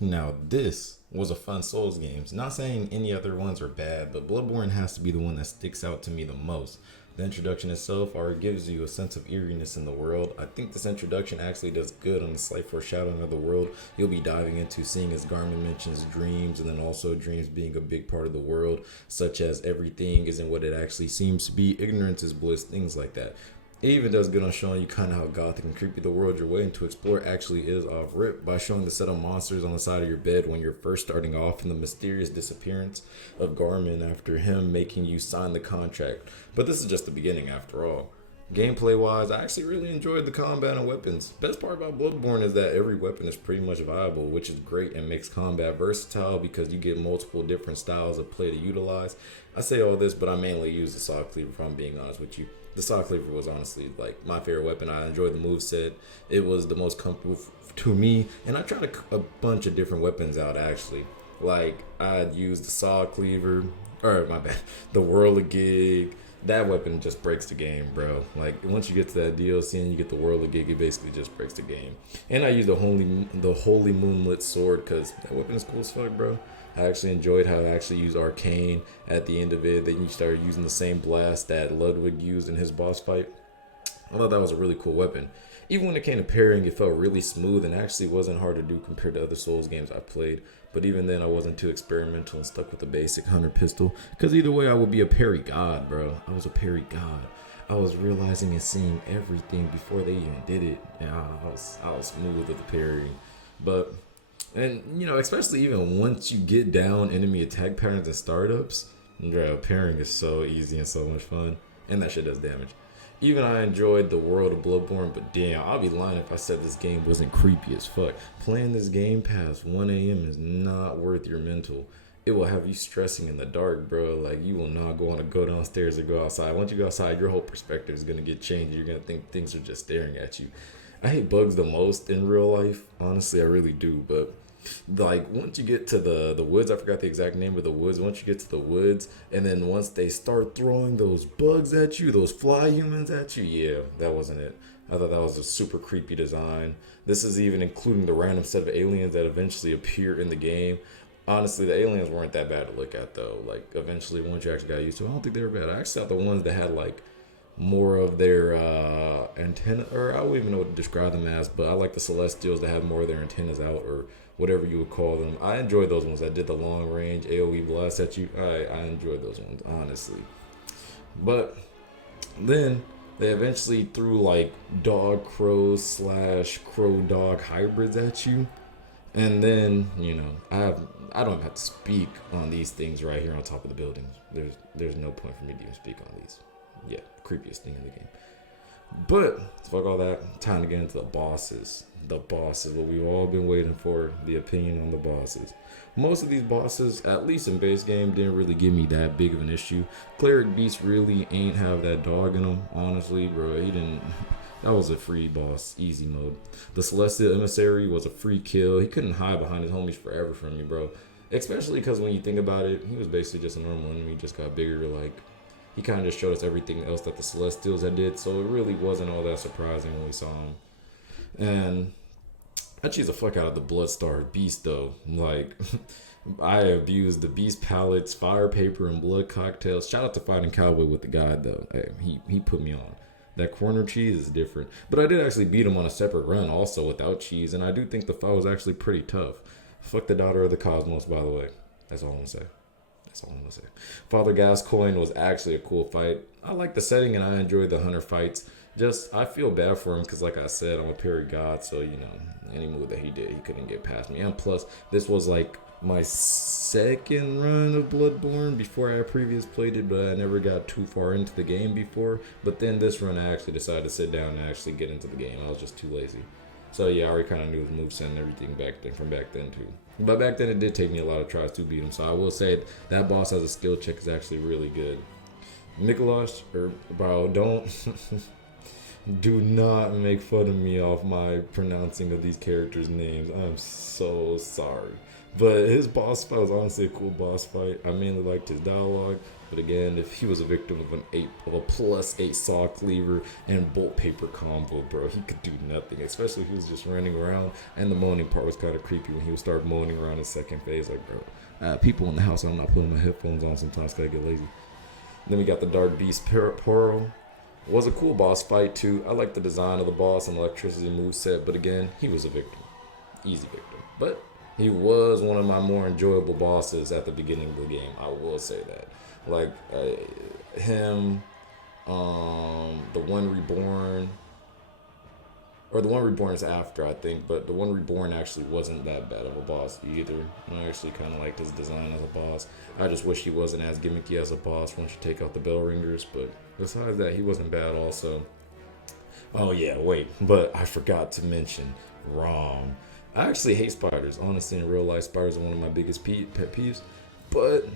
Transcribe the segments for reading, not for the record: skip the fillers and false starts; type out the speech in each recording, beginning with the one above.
Now, this was a fun Souls game. Not saying any other ones are bad, but Bloodborne has to be the one that sticks out to me the most. The introduction itself already gives you a sense of eeriness in the world. I think this introduction actually does good on the slight foreshadowing of the world. You'll be diving into seeing, as Garmin mentions, dreams, and then also dreams being a big part of the world, such as everything isn't what it actually seems to be, ignorance is bliss, things like that. It even does good on showing you kind of how gothic and creepy the world you're waiting to explore actually is off rip by showing the set of monsters on the side of your bed when you're first starting off and the mysterious disappearance of Garmin after him making you sign the contract. But this is just the beginning after all. Gameplay wise, I actually really enjoyed the combat and weapons. Best part about Bloodborne is that every weapon is pretty much viable, which is great and makes combat versatile because you get multiple different styles of play to utilize. I say all this, but I mainly use the saw cleaver if I'm being honest with you. The saw cleaver was honestly like my favorite weapon. I enjoyed the moveset. It was the most comfortable to me, and I tried a bunch of different weapons out actually. Like I'd use the saw cleaver, or my bad, the whirligig. That weapon just breaks the game, bro. Like once you get to that DLC and you get the whirligig, it basically just breaks the game. And I used the holy moonlit sword because that weapon is cool as fuck, bro. I actually enjoyed how I actually used arcane at the end of it. Then you started using the same blast that Ludwig used in his boss fight. I thought that was a really cool weapon. Even when it came to parrying, it felt really smooth and actually wasn't hard to do compared to other Souls games I played. But even then, I wasn't too experimental and stuck with the basic hunter pistol. Because either way, I would be a parry god, bro. I was a parry god. I was realizing and seeing everything before they even did it. And I was smooth with the parrying. But, and especially even once you get down enemy attack patterns and startups, bro, parrying is so easy and so much fun. And that shit does damage. Even I enjoyed the world of Bloodborne, but damn, I'll be lying if I said this game wasn't creepy as fuck. Playing this game past 1 a.m. is not worth your mental. It will have you stressing in the dark, bro. Like, you will not want to go downstairs or go outside. Once you go outside, your whole perspective is going to get changed. You're going to think things are just staring at you. I hate bugs the most in real life. Honestly, I really do, but like once you get to the woods, I forgot the exact name of the woods. Once you get to the woods, and then once they start throwing those bugs at you, those fly humans at you, yeah, that wasn't it. I thought that was a super creepy design. This is even including the random set of aliens that eventually appear in the game. Honestly, the aliens weren't that bad to look at though. Like eventually, once you actually got used to it, I don't think they were bad. I actually thought the ones that had like more of their antenna, or I don't even know what to describe them as, but I like the Celestials that have more of their antennas out, or whatever you would call them. I enjoyed those ones that did the long range AoE blast at you. I enjoyed those ones, honestly. But then they eventually threw like dog crow slash crow dog hybrids at you. And then, I don't have to speak on these things right here on top of the buildings. There's no point for me to even speak on these. Yeah, creepiest thing in the game. But fuck all that. Time to get into the bosses. The bosses, what we've all been waiting for. The opinion on the bosses. Most of these bosses, at least in base game, didn't really give me that big of an issue. Cleric Beast really ain't have that dog in him. Honestly, bro, he didn't. That was a free boss, easy mode. The Celestial Emissary was a free kill. He couldn't hide behind his homies forever from me, bro. Especially because when you think about it, he was basically just a normal enemy, just got bigger. Like, he kind of just showed us everything else that the Celestials had did, so it really wasn't all that surprising when we saw him. And I cheese the fuck out of the Bloodstar Beast, though. Like, I abused the Beast palettes, fire paper, and blood cocktails. Shout out to Fighting Cowboy with the guide, though. Hey, he put me on. That corner cheese is different. But I did actually beat him on a separate run also without cheese, and I do think the fight was actually pretty tough. Fuck the Daughter of the Cosmos, by the way. That's all I'm going to say. That's all I'm going to say. Father Gascoigne was actually a cool fight. I like the setting, and I enjoyed the hunter fights. Just, I feel bad for him because, like I said, I'm a parry god, so, any move that he did, he couldn't get past me. And plus, this was like my second run of Bloodborne before I previously played it, but I never got too far into the game before. But then this run, I actually decided to sit down and actually get into the game. I was just too lazy. So yeah, I already kind of knew his moveset and everything from back then too. But back then it did take me a lot of tries to beat him. So I will say that boss as a skill check is actually really good. Mikolash, bro, do not make fun of me off my pronouncing of these characters' names. I'm so sorry. But his boss fight was honestly a cool boss fight. I mainly liked his dialogue. But again, if he was a victim of a +8 saw cleaver and bolt paper combo, bro, he could do nothing. Especially if he was just running around. And the moaning part was kind of creepy when he would start moaning around in second phase. Like, bro, people in the house, I'm not putting my headphones on sometimes because I get lazy. Then we got the Dark Beast Pearl. Was a cool boss fight too. I like the design of the boss and electricity moveset, but again, he was a victim. Easy victim. But he was one of my more enjoyable bosses at the beginning of the game. I will say that. Like him, the One Reborn, or the One Reborn is after, I think, but the One Reborn actually wasn't that bad of a boss either. I actually kind of liked his design as a boss. I just wish he wasn't as gimmicky as a boss once you take out the bell ringers, but besides that, he wasn't bad also. Oh yeah, wait, but I forgot to mention Rom. I actually hate spiders. Honestly, in real life, spiders are one of my biggest pet peeves, but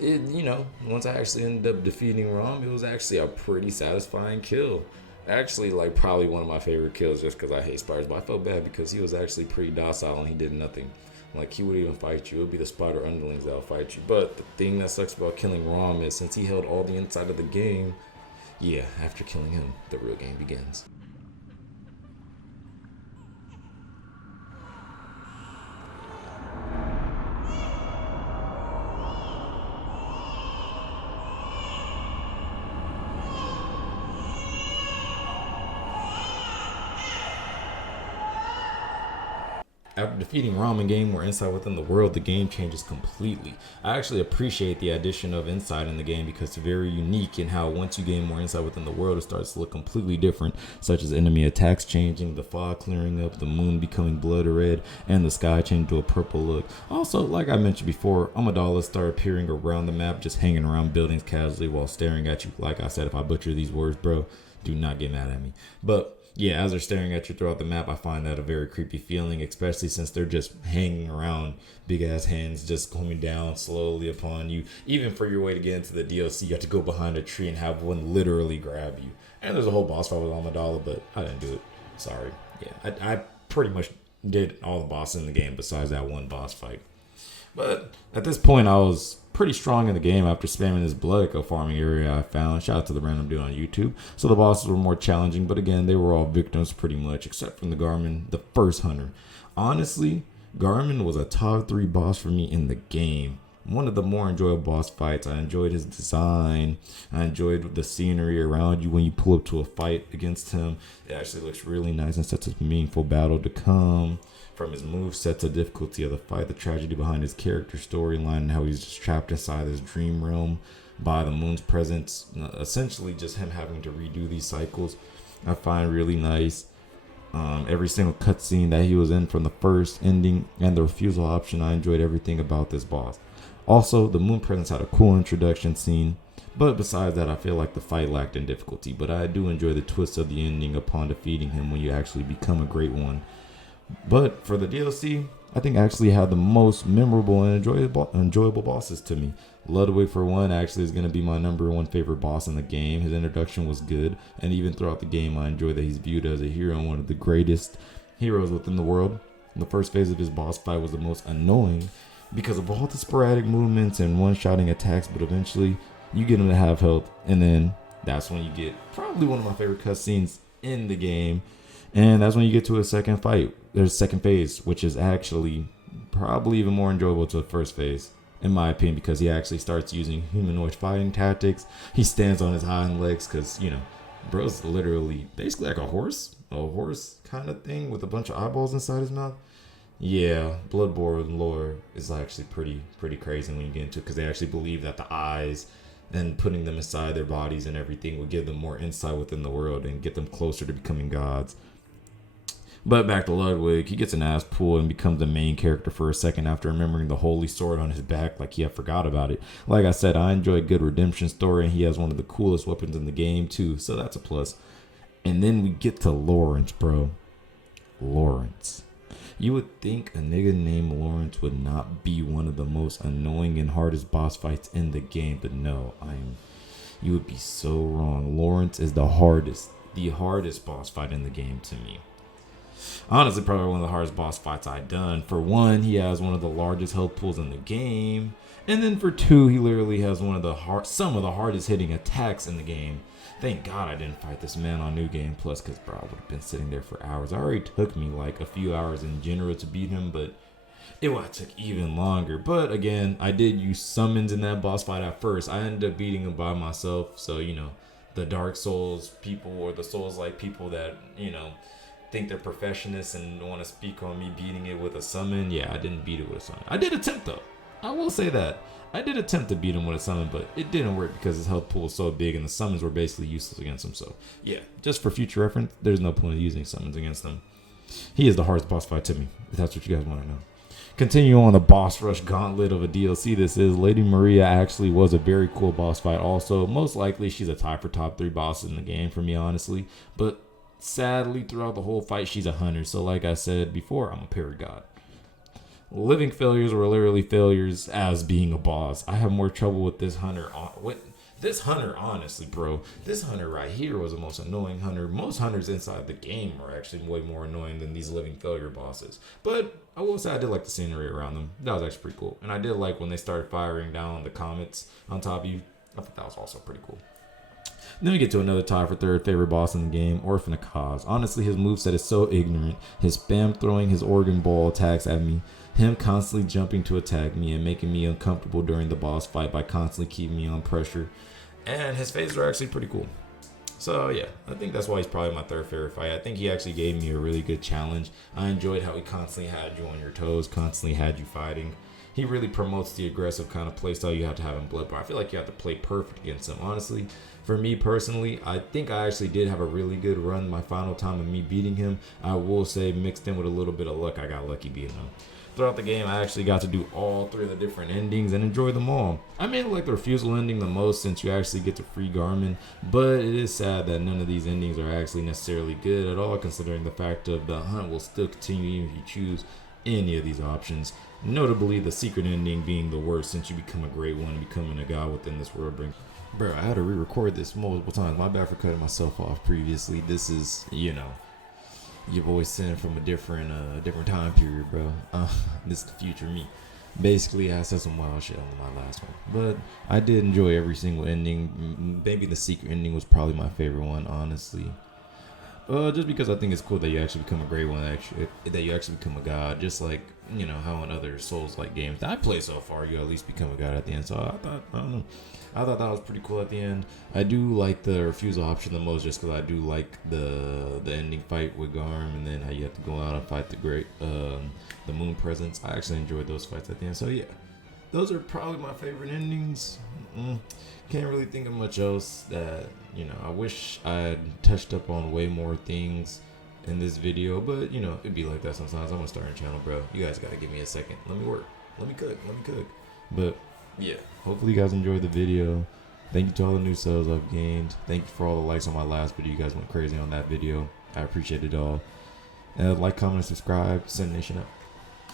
once I actually ended up defeating Rom, it was actually a pretty satisfying kill. Actually, like, probably one of my favorite kills just because I hate spiders. But I felt bad because he was actually pretty docile and he did nothing. Like, he wouldn't even fight you. It would be the spider underlings that'll fight you. But the thing that sucks about killing Rom is since he held all the inside of the game, yeah, after killing him, the real game begins. After defeating Rom and gaining more insight within the world, the game changes completely. I actually appreciate the addition of insight in the game because it's very unique in how once you gain more insight within the world, it starts to look completely different, such as enemy attacks changing, the fog clearing up, the moon becoming blood red, and the sky changing to a purple look. Also, like I mentioned before, Amidala start appearing around the map, just hanging around buildings casually while staring at you. Like I said, if I butcher these words, bro, do not get mad at me. But yeah, as they're staring at you throughout the map, I find that a very creepy feeling, especially since they're just hanging around, big ass hands just coming down slowly upon you. Even for your way to get into the DLC, you have to go behind a tree and have one literally grab you. And there's a whole boss fight with Amidala, but I didn't do it. Sorry. Yeah, I pretty much did all the bosses in the game besides that one boss fight. But at this point, I was pretty strong in the game after spamming this blood echo farming area I found. Shout out to the random dude on YouTube. So the bosses were more challenging, but again, they were all victims pretty much, except from the Garmin, the first hunter. Honestly, Garmin was a top 3 boss for me in the game. One of the more enjoyable boss fights. I enjoyed his design. I enjoyed the scenery around you when you pull up to a fight against him. It actually looks really nice and sets a meaningful battle to come. From his moveset to difficulty of the fight, the tragedy behind his character storyline, and how he's just trapped inside this dream realm by the moon's presence. Essentially, just him having to redo these cycles, I find really nice. Every single cutscene that he was in from the first ending and the refusal option, I enjoyed everything about this boss. Also, the moon presence had a cool introduction scene, but besides that, I feel like the fight lacked in difficulty. But I do enjoy the twist of the ending upon defeating him when you actually become a great one. But for the DLC, I think I actually had the most memorable and enjoyable bosses to me. Ludwig, for one, actually is going to be my number 1 favorite boss in the game. His introduction was good, and even throughout the game, I enjoy that he's viewed as a hero and one of the greatest heroes within the world. The first phase of his boss fight was the most annoying because of all the sporadic movements and one-shotting attacks, but eventually you get him to have health, and then that's when you get probably one of my favorite cutscenes in the game. And that's when you get to a second fight. There's second phase, which is actually probably even more enjoyable to the first phase, in my opinion, because he actually starts using humanoid fighting tactics. He stands on his hind legs because, bro's literally basically like a horse kind of thing with a bunch of eyeballs inside his mouth. Yeah, bloodbourne lore is actually pretty crazy when you get into it, because they actually believe that the eyes and putting them inside their bodies and everything will give them more insight within the world and get them closer to becoming gods. But back to Ludwig, he gets an ass pull and becomes the main character for a second after remembering the holy sword on his back like he had forgot about it. Like I said, I enjoy a good redemption story, and he has one of the coolest weapons in the game too, so that's a plus. And then we get to Lawrence, bro. Lawrence. You would think a nigga named Lawrence would not be one of the most annoying and hardest boss fights in the game, but no, you would be so wrong. Lawrence is the hardest boss fight in the game to me. Honestly, probably one of the hardest boss fights I've done. For one, he has one of the largest health pools in the game. And then for two, he literally has some of the hardest hitting attacks in the game. Thank God I didn't fight this man on New Game Plus, because bro, I would have been sitting there for hours. It already took me like a few hours in general to beat him, but it would have took even longer. But again, I did use summons in that boss fight at first. I ended up beating him by myself. So, the Dark Souls people, or the Souls-like people that, think they're perfectionists and want to speak on me beating it with a summon. Yeah, I didn't beat it with a summon. I did attempt though. I will say that. I did attempt to beat him with a summon, but it didn't work because his health pool was so big and the summons were basically useless against him. So, yeah, just for future reference, there's no point in using summons against him. He is the hardest boss fight to me, if that's what you guys want to know. Continue on the boss rush gauntlet of a DLC this is. Lady Maria actually was a very cool boss fight also. Most likely she's a tie for top 3 bosses in the game for me, honestly. But sadly, throughout the whole fight, she's a hunter. So like I said before, I'm a parry god. Living failures were literally failures as being a boss. I have more trouble with this hunter. Honestly, bro. This hunter right here was the most annoying hunter. Most hunters inside the game are actually way more annoying than these living failure bosses. But I will say I did like the scenery around them. That was actually pretty cool. And I did like when they started firing down the comets on top of you. I thought that was also pretty cool. Then we get to another tie for third favorite boss in the game, Orphan of Cause. Honestly, his moveset is so ignorant. His spam throwing his organ ball attacks at me, him constantly jumping to attack me and making me uncomfortable during the boss fight by constantly keeping me on pressure. And his phases are actually pretty cool. So yeah, I think that's why he's probably my third favorite fight. I think he actually gave me a really good challenge. I enjoyed how he constantly had you on your toes, constantly had you fighting. He really promotes the aggressive kind of playstyle you have to have in Bloodbourne. I feel like you have to play perfect against him. Honestly, for me personally, I think I actually did have a really good run my final time of me beating him. I will say, mixed in with a little bit of luck, I got lucky beating him. Throughout the game, I actually got to do all 3 of the different endings and enjoy them all. I may like the refusal ending the most since you actually get to free Garmin, but it is sad that none of these endings are actually necessarily good at all, considering the fact of the hunt will still continue even if you choose any of these options. Notably, the secret ending being the worst since you become a great one and becoming a god within this world. Bro, I had to re-record this multiple times. My bad for cutting myself off previously. This is, your boy sent from a different time period, bro. This is the future me. Basically, I said some wild shit on my last one, but I did enjoy every single ending. Maybe the secret ending was probably my favorite one, honestly. Just because I think it's cool that you actually become a great one, that you actually become a god, just like how in other Souls-like games that I play so far, you at least become a god at the end. So I thought that was pretty cool at the end. I do like the refusal option the most, just because I do like the ending fight with Garm, and then how you have to go out and fight the moon presence. I actually enjoyed those fights at the end. So yeah, those are probably my favorite endings. Can't really think of much else that I wish I had touched up on way more things in this video, but it'd be like that sometimes. I'm gonna start a channel, bro. You guys gotta give me a second. Let me work. Let me cook. But yeah, hopefully you guys enjoyed the video. Thank you to all the new subs I've gained. Thank you for all the likes on my last video. You guys went crazy on that video. I appreciate it all. Like, comment, and subscribe. Send Nation up.